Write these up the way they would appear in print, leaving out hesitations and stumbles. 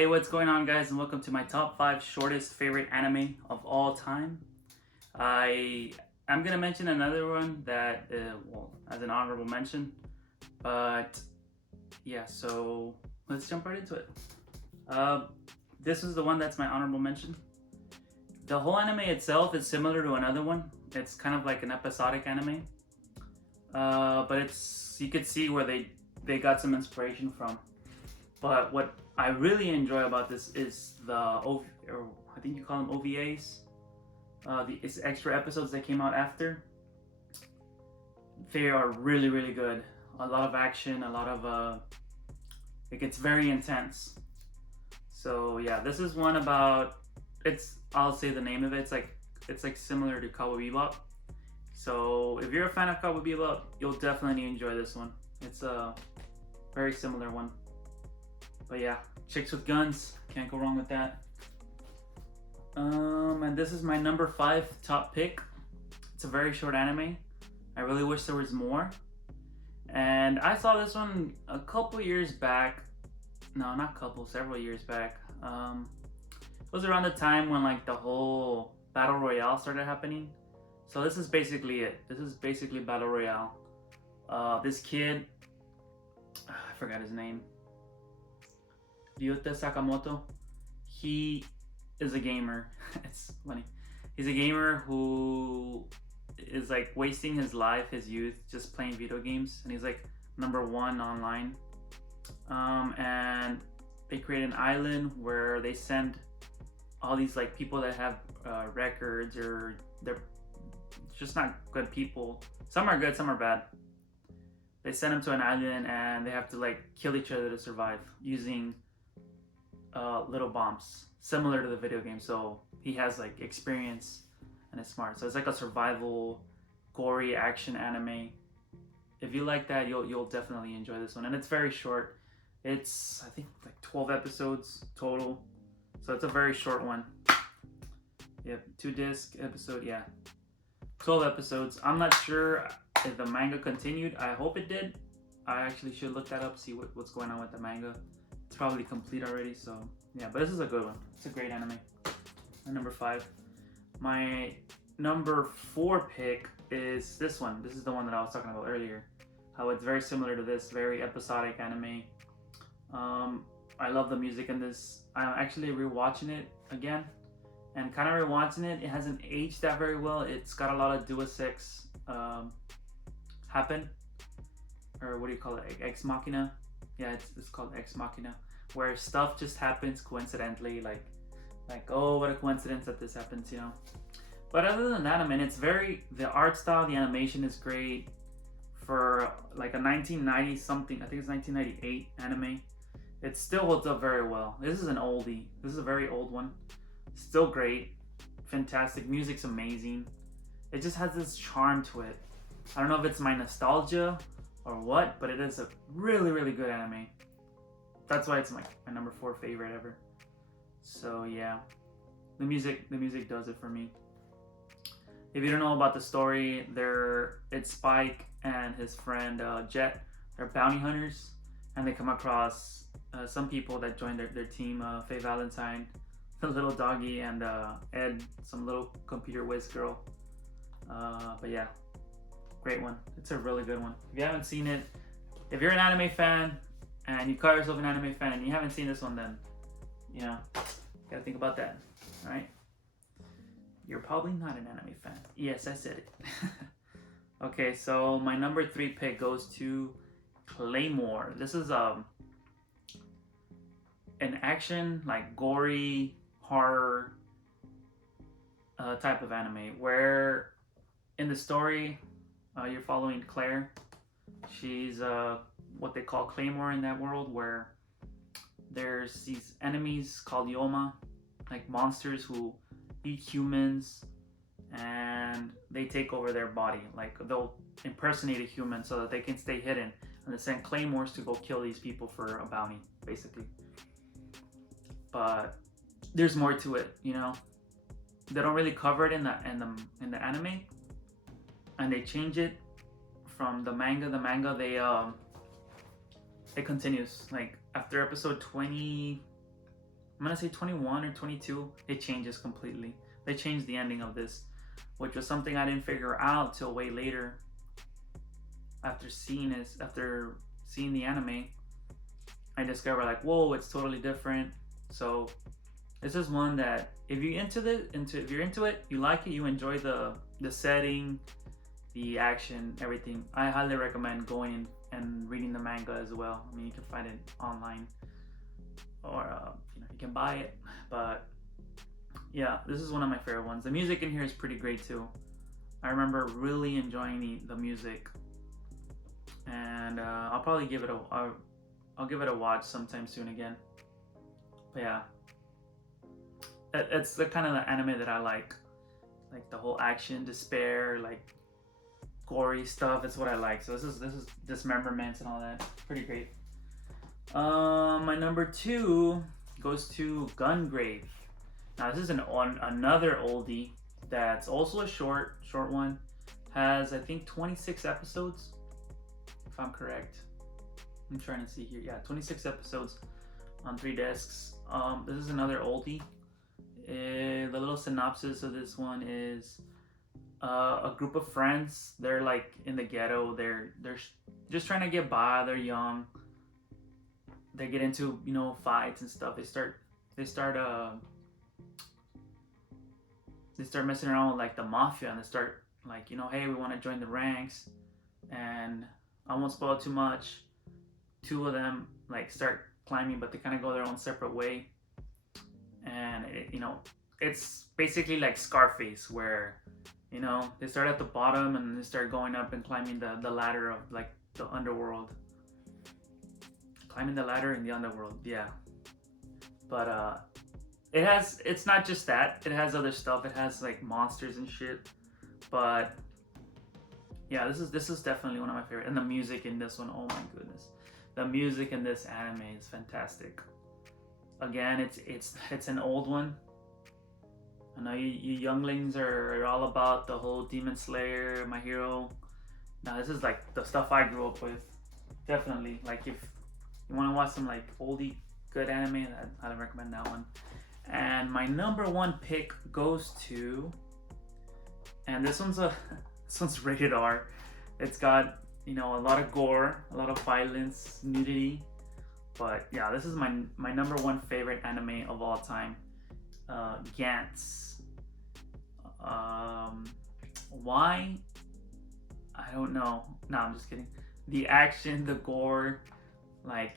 Hey, what's going on, guys, and welcome to my top 5 shortest favorite anime of all time. I'm gonna mention another one that, as an honorable mention, but yeah, so let's jump right into it. Uh, this is the one that's my honorable mention. The whole anime itself is similar to another one. It's kind of like an episodic anime, but you could see where they got some inspiration from. But what I really enjoy about this is or I think you call them OVAs. It's extra episodes that came out after. They are really, really good. A lot of action, a lot of it gets very intense. So yeah, this is one about I'll say the name of it. It's like similar to Cowboy Bebop. So if you're a fan of Cowboy Bebop, you'll definitely enjoy this one. It's a very similar one. But yeah, chicks with guns, can't go wrong with that. And this is my number 5 top pick. It's a very short anime. I really wish there was more. And I saw this one a couple years back. No, not couple, several years back. It was around the time when like the whole Battle Royale started happening. So this is basically it. This is basically Battle Royale. This kid, I forgot his name. Ryota Sakamoto, he is a gamer. It's funny. He's a gamer who is like wasting his life, his youth, just playing video games, and he's like number 1 online. And they create an island where they send all these like people that have records, or they're just not good people. Some are good, some are bad. They send them to an island and they have to like kill each other to survive using little bombs, similar to the video game. So he has like experience and is smart. So it's like a survival, gory action anime. If you like that, you'll definitely enjoy this one. And it's very short. It's I think like 12 episodes total. So it's a very short one. Yep, 2-disc episode. Yeah, 12 episodes. I'm not sure if the manga continued. I hope it did. I actually should look that up, see what's going on with the manga. It's probably complete already, so yeah, but this is a good one. It's a great anime. My number 5. My number 4 pick is this one. This is the one that I was talking about earlier. How it's very similar to this, very episodic anime. I love the music in this. I'm actually rewatching it again, and kind of rewatching it. It hasn't aged that very well. It's got a lot of Deus Ex happen, or what do you call it? Ex Machina. Yeah, it's called Ex Machina, where stuff just happens coincidentally, like oh, what a coincidence that this happens, you know. But other than that, I mean, the art style, the animation is great for like a 1990 something. I think it's 1998 anime. It still holds up very well. This is an oldie. This is a very old one. Still great, fantastic. Music's amazing. It just has this charm to it. I don't know if it's my nostalgia or what, but it is a really, really good anime. That's why it's my number 4 favorite ever. So yeah, the music does it for me. If you don't know about the story, it's Spike and his friend Jet. They're bounty hunters, and they come across some people that join their team. Faye Valentine, the little doggy, and Ed, some little computer whiz girl. But yeah, great one. It's a really good one. If you haven't seen it, if you're an anime fan and you call yourself an anime fan and you haven't seen this one, then you know, gotta think about that. All right, you're probably not an anime fan. Yes, I said it. Okay, so my number 3 pick goes to Claymore. This is an action, like gory horror type of anime, where in the story you're following Claire. She's what they call Claymore in that world, where there's these enemies called Yoma, like monsters who eat humans, and they take over their body. Like they'll impersonate a human so that they can stay hidden, and they send claymores to go kill these people for a bounty, basically. But there's more to it, you know. They don't really cover it in the anime, and they change it from the manga. The manga it continues like after episode 20. I'm gonna say 21 or 22, it changes completely. They changed the ending of this, which was something I didn't figure out till way later after seeing the anime. I discovered like, whoa, it's totally different. So this is one that if you're if you're into it, you like it, you enjoy the setting, the action, everything. I highly recommend going and reading the manga as well. I mean, you can find it online, or you can buy it. But yeah, this is one of my favorite ones. The music in here is pretty great too. I remember really enjoying the music, and I'll probably give it I'll give it a watch sometime soon again. But yeah, it's the kind of the anime that I like the whole action, despair, like gory stuff. It's what I like. So this is dismemberments and all that. Pretty great. My number 2 goes to Gungrave. Now this is another oldie that's also a short one. Has I think 26 episodes, if I'm correct. I'm trying to see here. Yeah, 26 episodes on 3 discs. This is another oldie. The little synopsis of this one is a group of friends. They're like in the ghetto. They're just trying to get by. They're young. They get into fights and stuff. They start messing around with like the mafia, and they start like hey, we want to join the ranks. And I won't spoil too much. 2 of them like start climbing, but they kind of go their own separate way. And it's basically like Scarface, where they start at the bottom and they start going up and climbing the ladder of like the underworld. Climbing the ladder in the underworld, yeah. But it's not just that. It has other stuff. It has like monsters and shit. But yeah, this is definitely one of my favorite. And the music in this one, oh my goodness, the music in this anime is fantastic. Again, it's an old one. I know you younglings are all about the whole Demon Slayer, My Hero. Now this is like the stuff I grew up with. Definitely, like if you want to watch some like oldie good anime, I'd recommend that one. And my number 1 pick goes to, and this one's rated R. It's got a lot of gore, a lot of violence, nudity. But yeah, this is my number 1 favorite anime of all time. Gantz. Why? I don't know. No, I'm just kidding. The action, the gore, like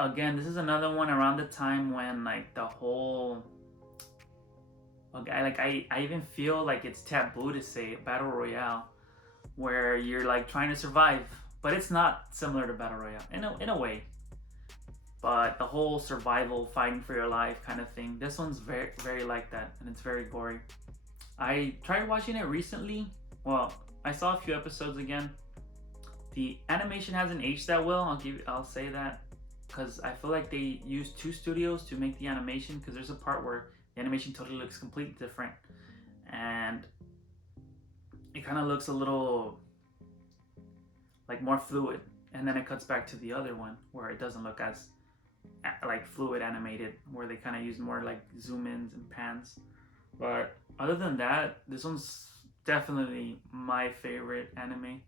again, this is another one around the time when like the whole I even feel like it's taboo to say battle royale, where you're like trying to survive, but it's not similar to battle royale in a way. But the whole survival, fighting for your life kind of thing, this one's very, very like that, and it's very gory. I tried watching it recently. Well, I saw a few episodes again. The animation hasn't aged that well. I'll say that, because I feel like they used 2 studios to make the animation. Because there's a part where the animation totally looks completely different, and it kind of looks a little like more fluid. And then it cuts back to the other one where it doesn't look as like fluid animated, where they kind of use more like zoom ins and pans. But other than that, this one's definitely my favorite anime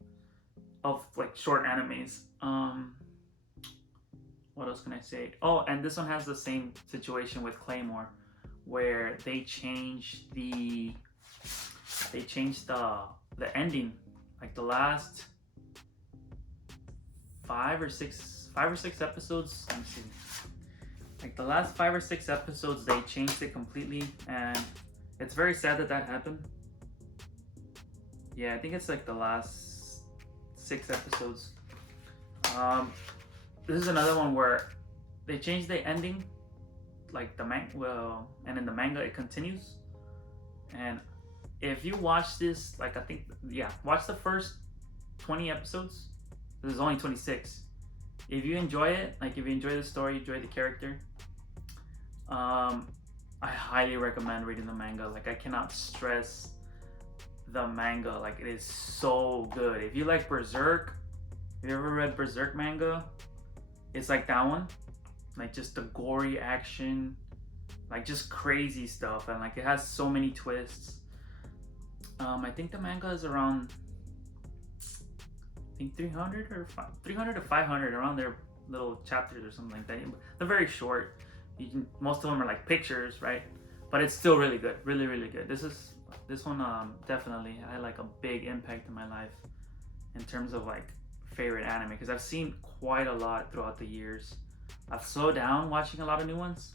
of like short animes. What else can I say? Oh, and this one has the same situation with Claymore, where they changed the ending, like the last 5 or 6 episodes. Let me see. Like the last 5 or 6 episodes, they changed it completely, and it's very sad that happened. Yeah, I think it's like the last 6 episodes. This is another one where they changed the ending, like and in the manga it continues. And if you watch this, like watch the first 20 episodes. This is only 26. If you enjoy it, like if you enjoy the story, enjoy the character, I highly recommend reading the manga. Like I cannot stress the manga. Like it is so good. If you like Berserk, if you ever read Berserk manga, it's like that one. Like just the gory action, like just crazy stuff, and like it has so many twists. I think the manga is around, I think 300 or 300 to 500 around their little chapters or something like that. They're very short. Most of them are like pictures, right? But it's still really good, really really good. This one definitely had like a big impact in my life in terms of like favorite anime, because I've seen quite a lot throughout the years. I've slowed down watching a lot of new ones,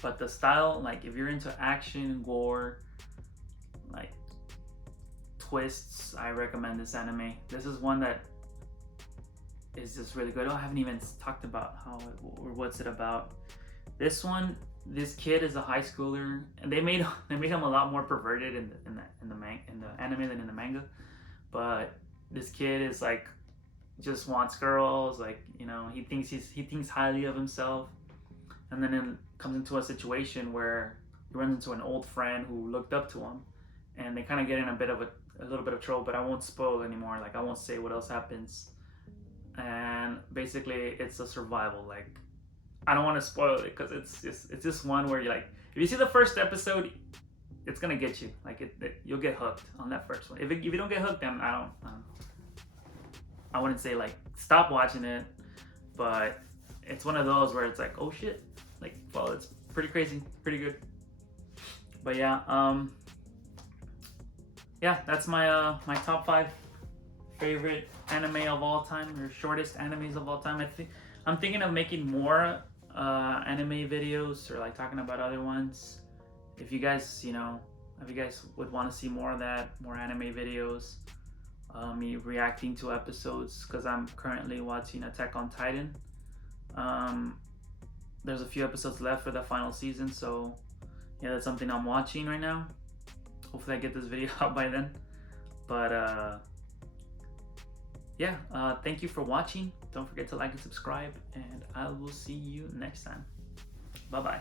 but the style, like if you're into action, gore, like twists, I recommend this anime. This is one that is just really good. Oh, I haven't even talked about how or what's it about. This one, this kid is a high schooler, and they made him a lot more perverted in the anime than in the manga. But this kid is like just wants girls, like he thinks highly of himself, and then it comes into a situation where he runs into an old friend who looked up to him, and they kind of get in a little bit of trouble. But I won't spoil anymore. Like I won't say what else happens. And basically, it's a survival. Like I don't want to spoil it because it's just one where you like, if you see the first episode, it's gonna get you. Like you'll get hooked on that first one. If you don't get hooked, then I wouldn't say like stop watching it, but it's one of those where it's like, oh shit, like, well, it's pretty crazy, pretty good. But yeah, that's my my top 5 favorite anime of all time, or shortest animes of all time. I'm thinking of making more anime videos, or like talking about other ones. If you guys would want to see more of that, more anime videos, me reacting to episodes, because I'm currently watching Attack on Titan. There's a few episodes left for the final season, so yeah, that's something I'm watching right now. Hopefully I get this video out by then. But thank you for watching. Don't forget to like and subscribe, and I will see you next time. Bye bye.